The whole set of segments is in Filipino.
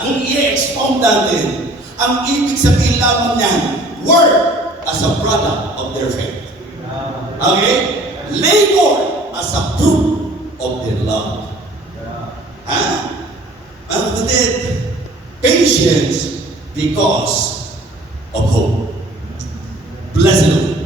Kung i-expound natin, ang ibig sabihin lamang niyan, work as a product of their faith. Okay? Labor as a proof of their love. Mga kapatid, patience because of hope. Blessed Lord.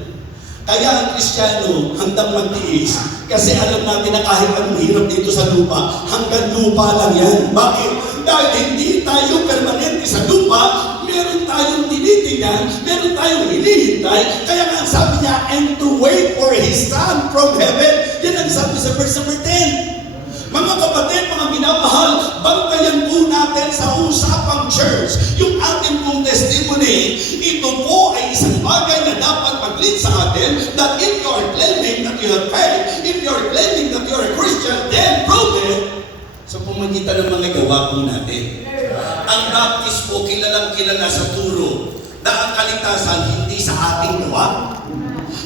Kaya ang Kristiyano handang magtiis kasi alam natin na kahit anong hirap dito sa lupa, hanggang lupa lang yan. Bakit? Dahil hindi tayo permanente sa lupa, meron tayong tinitingnan, meron tayong hinihintay. Kaya nga sabi niya, and to wait for His Son from heaven. Yan ang sabi sa verse number 10. Mga kapatid, mga minamahal, bantayan po natin sa usapang church yung ating pong testimony. Ito po ay isang bagay na dapat mag-lead sa atin that if you are claiming that you have faith, if you are claiming that you are a Christian, then prove it sa pamagitan ng mga gawa po natin. Ang baptist po, kilalang kilala sa turo na ang kaligtasan hindi sa ating gawa.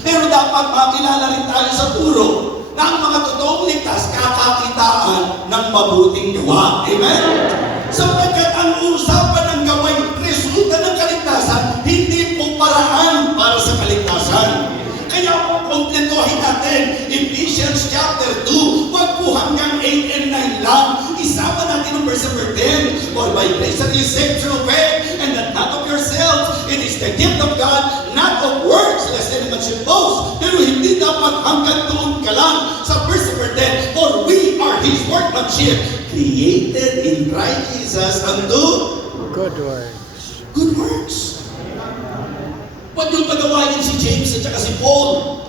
Pero dapat makilala rin tayo sa turo na ang mga totoong ligtas kakakitaan ng mabuting gawa. Amen? Sapagkat ang usapan ng gaway resulta ng kaligtasan, hindi po paraan para sa kaligtasan. Kaya po kompletuhin natin Ephesians chapter 2, wag po hanggang 8 and 9 lang. Isama natin ang verse number 10. For by grace are you saved through faith, and that not of yourselves. It is the gift of God, not of works, lest anyone should boast. Pero hindi dapat hanggang doon ka lang sa verse number 10. For we are His workmanship, created in Christ Jesus unto good works. good works. Ba't yung pagawain si James at saka si Paul?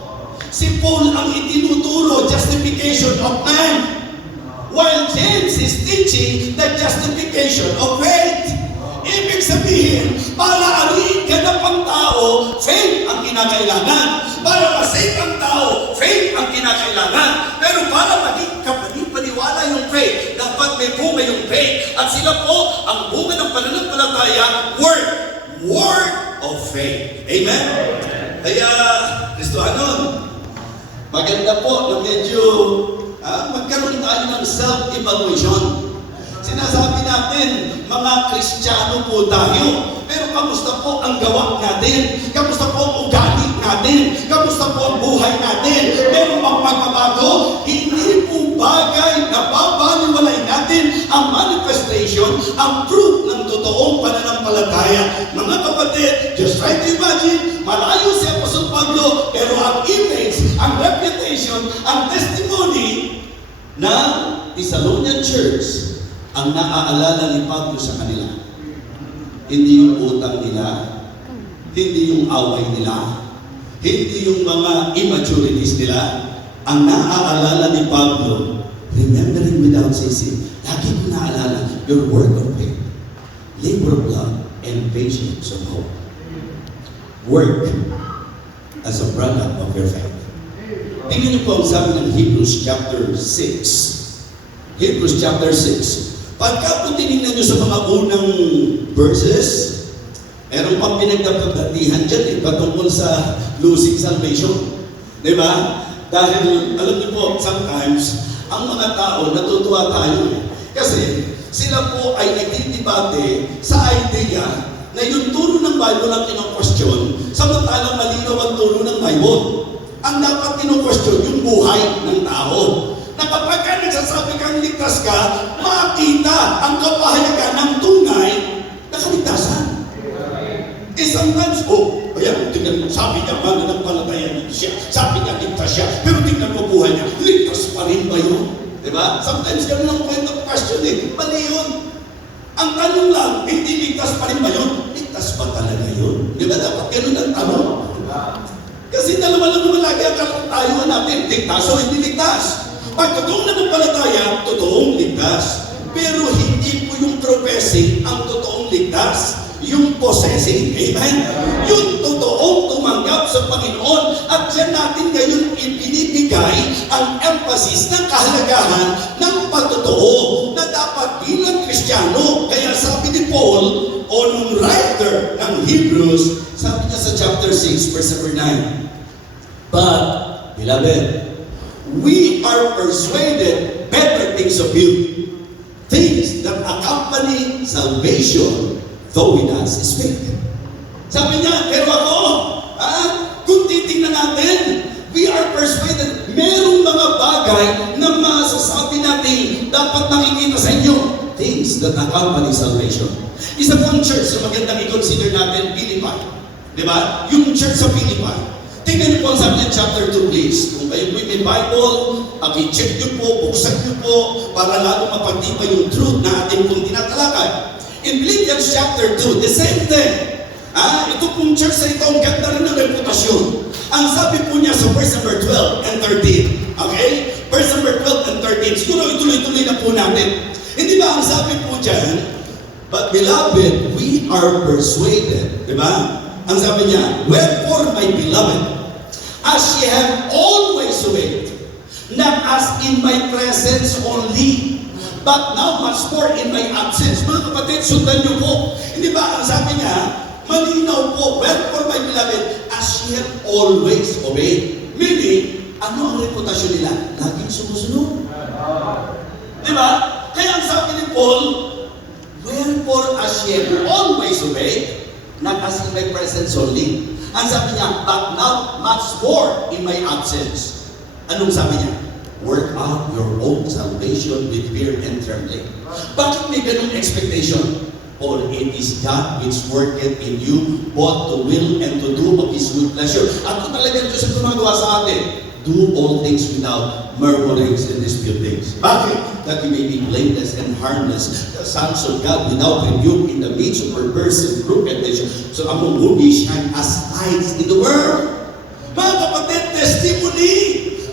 Si Paul ang itinuturo, justification of man. While James is teaching the justification of faith. Ibig sabihin, para ariin ka ng pang-tao, faith ang kinakailangan. Para masave ang tao, faith ang kinakailangan. Pero para maging kapani-paniwala yung faith, dapat may bunga yung faith. At sila po, ang bunga ng pananampalataya, word of faith. Amen? Kaya, Kristohanon, maganda po na medyo magkaroon tayo ng self-evaluation. Sinasabi natin, mga Kristiyano po tayo. Pero kamusta po ang gawa natin? Kamusta po ang ugali natin? Kamusta po ang buhay natin? Meron bang pagbabago? Hindi po bagay na babaliwalay natin ang manifestation, ang proof ng totoong pananampalataya. Mga kapatid, just try to imagine, malayo si Apostol Pablo, pero ang image, ang reputation, ang testimony ng Thessalonian Church ang naaalala ni Pablo sa kanila. Hindi yung utang nila, hindi yung away nila, hindi yung mga immaturities nila. Ang naaalala ni Pablo, remembering without ceasing, lagi ko naaalala your work of faith, labor of love, and patience of hope. Work as a product of your faith. Tingnan niyo po ang sabi ng Hebrews chapter 6. Hebrews chapter 6. Pagka po tinignan nyo sa mga unang verses, meron pang pinagdapagdatihan dyan patungkol sa losing salvation. Diba? Dahil, alam niyo po, sometimes, ang mga tao, natutuwa tayo. Kasi, sila po ay nagtitibate sa idea na yung turo ng Bible ang kino-question, samantalang malinaw ang turo ng Bible. Ang dapat kino-question, yung buhay ng tao. Na kapag ka nagsasabi kang ligtas ka, makita ang kapahayagan ng tunay na kaligtasan. Sometimes, ayan, tingnan mo, sabi niya, mananampalataya niya siya, sabi niya, ligtas siya, pero tingnan mo buhay niya, ligtas pa rin ba yun? Diba? Sometimes, gano'n ang point of question mali yun. Ang tanong lang, hindi ligtas pa rin ba yun? Ligtas pa talaga yun. Diba? Dapat gano'n ang tanong. Kasi dalawa lang naman lagi ang kakatayuan natin, ligtas o hindi ligtas. Pag totoong nanampalataya, totoong ligtas. Pero hindi po yung professing ang totoong ligtas. Yung possessing. Amen? Yung totoong tumanggap sa Panginoon. At dyan natin ngayon ibinibigay ang emphasis ng kahalagahan ng pagtotoo na dapat bilang Kristiyano. Kaya sabi ni Paul, o nung writer ng Hebrews, sabi niya sa chapter 6, verse 9, but, beloved, we are persuaded better things of you. things that accompany salvation, though in us is faith. Sabi niya, pero ako, kung titingnan natin, we are persuaded, merong mga bagay na masasabi natin dapat nakikita sa inyo. Things that accompany salvation. Isa pong church na magandang i-consider natin, Philippi. Di ba? Yung church sa Philippi. Tingnan niyo po ang sabi niya, chapter 2, please. Kung kayo po may Bible, i-check niyo po, buksan niyo po, para lalo mapagtibay yung truth na ating pong tinatalakay. In Philippians chapter 2, the same thing. Ito pong church sa ito, ang ganda rin ng reputasyon. Ang sabi po niya sa verse number 12 and 13. Okay? Verse number 12 and 13. Siguro ituloy-tuloy na po natin. Hindi ba ang sabi po dyan, but beloved, we are persuaded. Diba? Ang sabi niya, wherefore, my beloved, as ye have always obeyed, not as in my presence only, but now much more in my absence. Mga kapatid, sundan niyo po. Hindi ba ang sabi niya, malinaw po, wherefore, my beloved, as ye have always obeyed. Meaning, ano ang reputasyon nila? Laging sumusunod. Di ba? Kaya ang sabi ni Paul, wherefore, as ye have always obeyed, not as in my presence only. Ang sabi niya, but now much more in my absence. Anong sabi niya? Work out your own salvation with fear and trembling. Bakit may ganung expectation? For it is God which worketh in you both to will and to do of His good pleasure. At kung talagang Diyos ang gumagawa sa atin, do all things without murmurings and disputings. Bakit? That you may be blameless and harmless, the sons of God without rebuke in the midst of perverse and crooked nation. So among whom ye shine as lights in the world. Mga kapatid, testimony!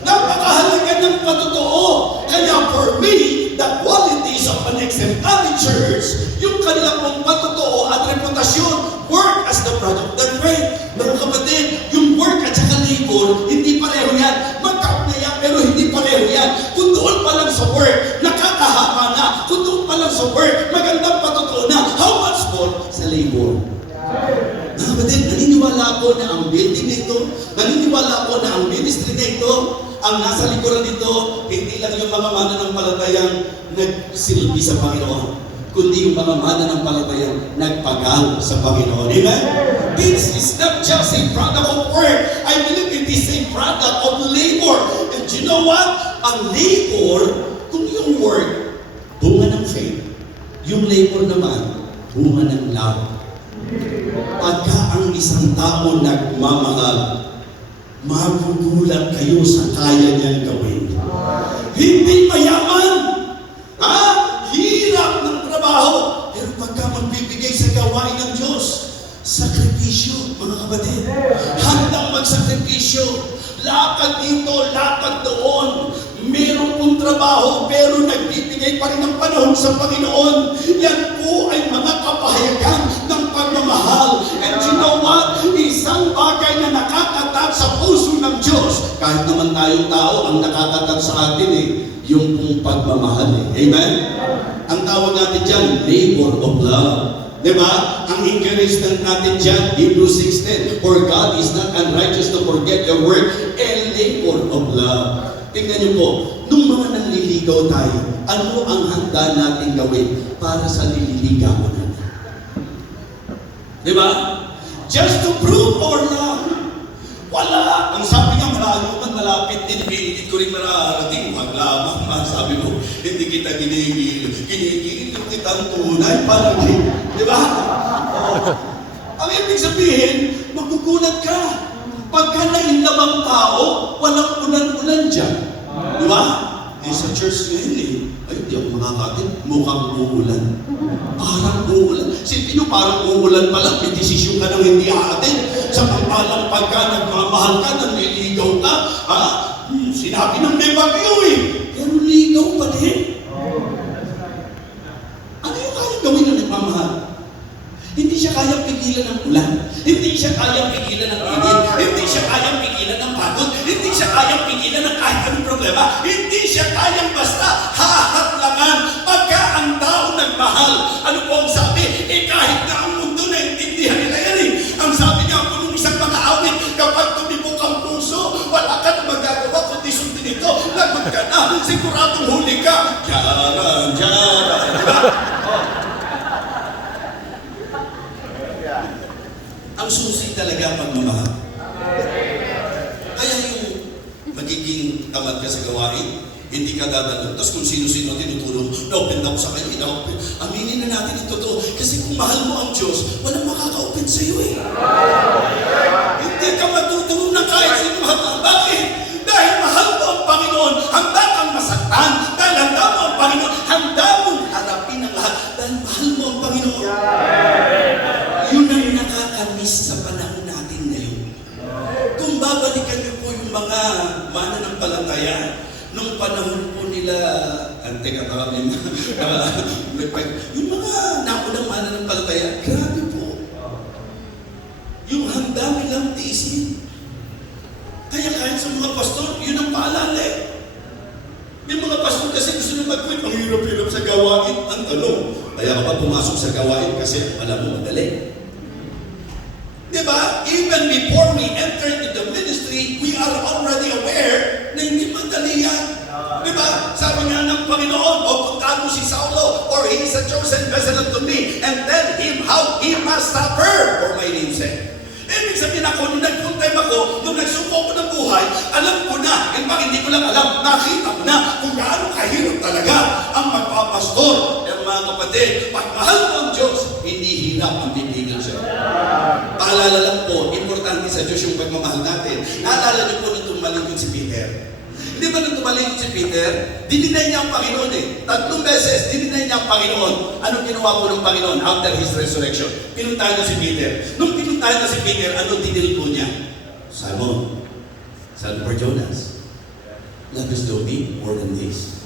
Napakahalaga ng patotoo. Kaya for me, the qualities of an exemplary church, yung kanilang pong patotoo at reputasyon, work as the product of their faith. Mga kapatid, yung work at saka labor, hindi pareho yan. Magkap na yan, pero hindi pareho yan. Kung doon pa lang sa work, nakakahama na. Kung doon pa lang sa work, magandang patotoo na. How much more sa labor? Mga kapatid, naniniwala ako na ang building nito, naniniwala ako na ang ministry nito, ang nasa likuran nito, hindi lang yung mga mananampalatayang nagsilbi sa Panginoon, kundi yung mga mananampalatayang nagpagal sa Panginoon. Amen? This is not just a product of work. I believe it is a product of labor. And you know what? Ang labor, kung yung work, bunga ng faith. Yung labor naman, bunga ng love. Pagka ang isang tao nagmamahal, magugulat kayo sa kaya niyang gawin. Hindi mayaman. Hirap ng trabaho. Pero pagka magbibigay sa gawain ng Diyos, sakripisyo, mga kapatid. Handang magsakripisyo. Lakad dito, lakad doon. Meron pong trabaho, pero nagbibigay pa rin ng panahon sa Panginoon. Yan po ay mga kapahayagan ng pagmamahal. And you know what? Isang bagay na nakakatat sa puso ng Diyos. Kahit naman tayong tao, ang nakakatat sa atin yung pong pagmamahal. Amen? Ang tawag natin dyan, labor of love. Diba? Ang encouragement natin dyan, Hebrews 6:10, for God is not unrighteous to forget your work and labor of love. Tingnan niyo po, nung mga nanliligaw tayo, ano ang handa natin gawin para sa nililigawan natin? Diba? Just to prove our love. Wala. Ang sabi nga, malayo man, malapit din, hindi ko rin mararating. Wag lamang, sabi mo, hindi kita ginigil. Ginigil kita ang tunay, parang, di ba? Ang ibig sabihin, magugulat ka. Pagka nainlab ang tao, walang ulan-ulan dyan. Di ba? Sa church ngayon ay hindi ako makakatid. Mukhang uulan. Parang uulan. Sipin nyo, parang uulan pa lang. May desisyon ka nang hindi aatin. Sa pampalang pagka nagmamahal ka, nanliligaw ka, sinabi ng may bagyo pero ligaw pa din. Ano yung kayang gawin na nagmamahal? Hindi siya kayang pigilan ng ulan. Hindi siya kayang pigilan ng init. Hindi siya kayang pigilan ng pagod. Hindi siya kayang pigilan ng kahit anong problema. Hindi siya kayang basta hahatlangan. Pagka ang tao nagmahal, ano po ang sabi? Kahit na ang mundo na intindihan nila yan Ang sabi niya po nung isang mga awit, kapag tumibok ang puso, wala ka na magagawa kundi sundin ito. Lagot ka na, siguradong huli ka. Jaran, jaran. talaga ang pagmamahal. Kaya yung magiging tamad ka sa gawain, hindi ka dadalo. Tapos kung sino-sino tinutulong, na-open up sa kanya, na-open. Aminin na natin ito to. Kasi kung mahal mo ang Diyos, walang makaka-open sa iyo eh. Hindi ka matutulong na kahit sino mahal. Bakit? Dahil mahal mo ang Panginoon, handa kang masaktan. Dahil handa mo ang Panginoon, handa mong harapin ang lahat. Dahil mahal mo ang Panginoon. Yun ang nakakamiss sa panahon natin ngayon. Kung babalikan niyo po yung mga mananampalataya, nung panahon po nila, teka, yung mga naunang mananampalataya, grabe po. Yung handa nilang tiisin. Kaya kahit sa mga pastor, yun ang paalala eh. Yung mga pastor kasi gusto nyo mag-quit, ang hirap-hirap sa gawain. Ang tanong, kaya ka ba pumasok sa gawain kasi alam mo madali? Diba? Even before we enter into the ministry, we are already aware na hindi madali yan. Diba? Sabi nga ng Panginoon, o puntahan mo si Saulo, or he is a chosen vessel unto me, and tell him how he must suffer for my name's sake. Ibig sabihin ako, nung nag-full-time ako, nung nagsuko ko ng buhay, alam ko na, and pag hindi ko lang alam, nakita ko na kung gaano kahirap talaga ang magpapastor. Eh mga kapatid, pag mahal mo ang Diyos, hindi hirap ang bibigyan siya. Paalala lang po, importante sa Diyos yung pagmamahal natin. Naalala niyo po nung tumalikod si Peter. Hindi ba nung tumalikod si Peter, dininay niya ang Panginoon eh. 3 beses, dininay niya ang Panginoon. Anong ginawa po ng Panginoon after His resurrection? Pinuntahan niya si Peter. Nung pinuntahan niya si Peter, anong dinil po niya? Simon, son of Jonas, lovest thou me more than this?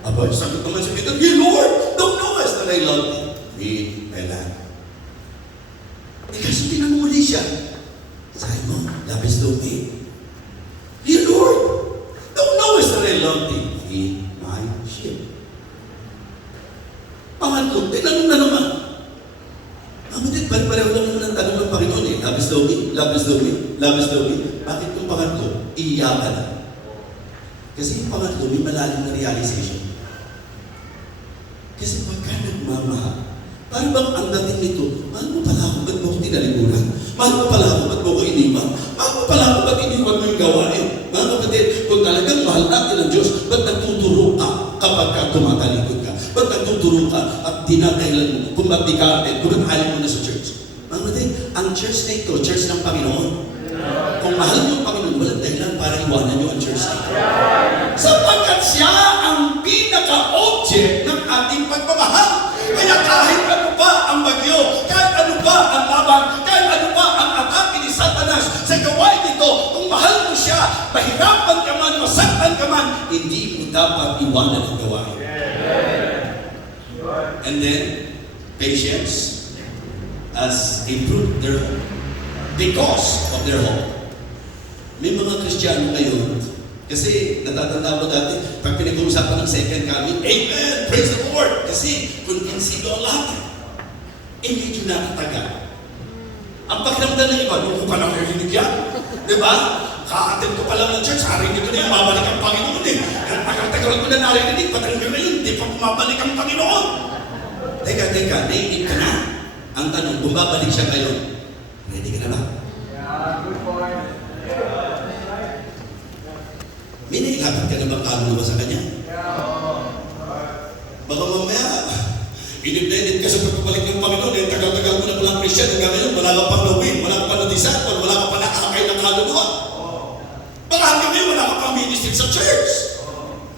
Aba, sagot naman si Peter, "Dear Lord, thou knowest that I love thee. Feed my lamb." Eh kasi tinanong siya, "Simon, lovest thou me?" "Dear Lord, thou knowest that I love thee. Feed my sheep." Pangatlo, tinanong na naman. Kapatid, pareho lang naman ang tanong ng Panginoon eh. Lovest thou me? Lovest thou me? Lovest thou me? Bakit yung pangatlo, iiyakan na? Kasi yung pangatlo, may malalim na realization. Kasi pagka nagmamahal, parang bang ang dating nito, mahal mo pala ako, ba't mo ko tinalikuran? Mahal mo pala ako, ba't mo ko iniwan? Mahal mo pala ako, ba't iniwan mo yung gawain? Mga kapatid, kung talagang mahal natin ang Diyos, ba't nagtuturo ka kapag ka tumatalikod ka? Ba't nagtuturo ka at dinadahilan mo kung ba't di ka, kung ba't ayaw mo na sa church? Mga kapatid, ang church na ito, church ng Panginoon. Kung mahal mo ang Panginoon, walang dahilan para iwanan nyo ang church na ito. Sapagkat siya ang pinaka-object ng ating pagmamahal. Kaya kahit ano pa ang bagyo, kahit ano pa ang laban, kahit ano pa ang atake ni Satanas sa gawain nito, kung mahal mo siya, mahirapan ka man, masaktan ka man, hindi mo dapat iwanan ang gawain. And then, patience as a fruit their hope. Because of their hope. May mga Kristiyano ngayon, kasi natatanda mo dati, pag pinag-uusapan ng second coming, amen, praise the Lord, kasi konbensido ang lahat. Eh, medyo nakatagal. Ang pakiramdam ng iba, doon ko pa lang narinig yan. Diba? Ka-attend ko pa lang ng church, harinig ko na yung mabalik ang Panginoon eh. Tagal-tagal ko na narinig, patanggal na yun, di pa bumabalik ang Panginoon. Teka, naiinip ka na. Ang tanong, bumabalik siya ngayon, ready ka na ba? Good point. May nailapit ka na bang kaluluwa sa Kanya? Baka mamaya, inip ka sa pagpapalik ng Panginoon, eh, tagal-tagal mo na palang Christian, hanggang ngayon, wala ka pang lubin, wala ka pang nadisapon, wala ka pang nakakay ng kaluluwa. Baka hanggang ngayon, wala ka pang ministry sa church.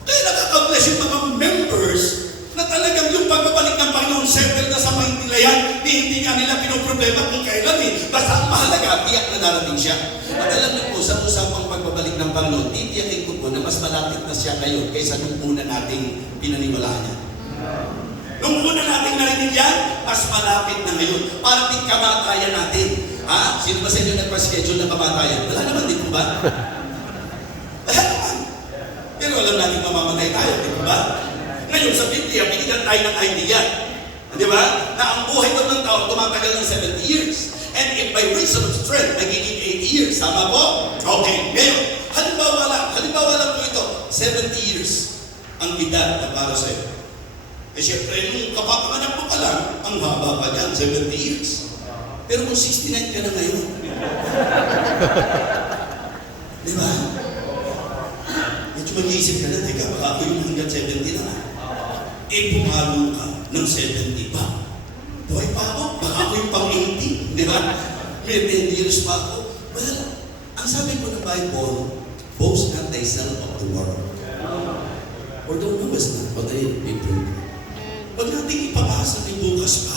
Kaya nakaka-bless yung mga members na talagang yung pagbabalik ng Panginoon settle na sa mind nila yan, hindi nga nila pinoproblema kung kailan eh. Basta ang mahalaga, tiyak na darating siya. At alam niyo po, sa usapang pagbabalik ng Panginoon, titiyakin ko po na mas malapit na siya ngayon kaysa nung una nating pinaniwalaan niya. Nung una nating narinig yan, mas malapit na ngayon. Parating kamatayan natin. Ha? Sino ba sa inyo nagpa-schedule ng kamatayan? Wala naman, di po ba? Wala naman. Pero alam natin mamamatay tayo, di po ba? Ngayon sa Biblia, binigyan tayo ng idea. Di ba? Na ang buhay daw ng tao tumatagal ng 70 years. And if by reason of strength, nagiging 80 years. Tama po? Okay. Ngayon, halimbawa lang po ito, 70 years ang edad na para sa iyo. Eh syempre, nung kapapanganak mo pa lang, ang haba pa dyan, 70 years. Pero kung 69 ka na ngayon, di ba? Medyo mag-iisip ka na, teka, baka ako yung hanggang 70 na. Pumalo ka ng 70 pa. Buhay pa ako, baka ako yung pang 80, di ba? May 10 years pa ako. Well, ang sabi po ng Bible, boast not thyself of the world. Or don't know us not, but I be true. Huwag natin ipapasa ng bukas pa.